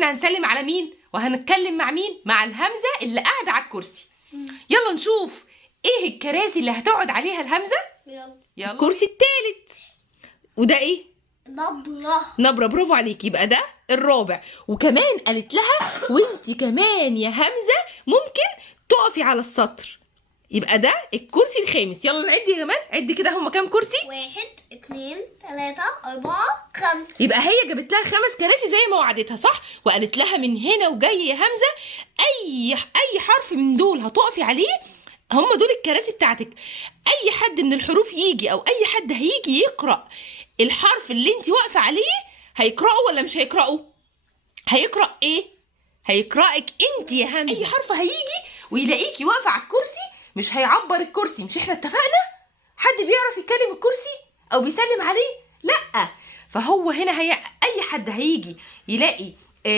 احنا هنسلم على مين وهنتكلم مع مين؟ مع الهمزه اللي قاعده على الكرسي. يلا نشوف ايه الكراسي اللي هتقعد عليها الهمزه. يلا. الكرسي الثالث، وده ايه؟ نبرة. برافو عليك، يبقى ده الرابع. وكمان قالت لها وانت كمان يا همزه ممكن تقفي على السطر، يبقى ده الكرسي الخامس. يلا نعد يا جمال، عد كده هما كام كرسي؟ 1 2 3 4 5. يبقى هي جابت لها 5 كراسي زي ما وعدتها، صح؟ وقالت لها من هنا وجاي يا همزه اي حرف من دول هتقفي عليه، هم دول الكراسي بتاعتك. اي حد من الحروف يجي او اي حد هيجي يقرا الحرف اللي انت واقفه عليه هيقراه ولا مش هيقراه؟ هيقرا ايه؟ هيقراك انت يا همزه. اي حرف هيجي ويلاقيكي واقفه على الكرسي مش هيعبر الكرسي، مش احنا اتفقنا؟ حد بيعرف يتكلم الكرسي او بيسلم عليه؟ لا. فهو هنا اي حد هيجي يلاقي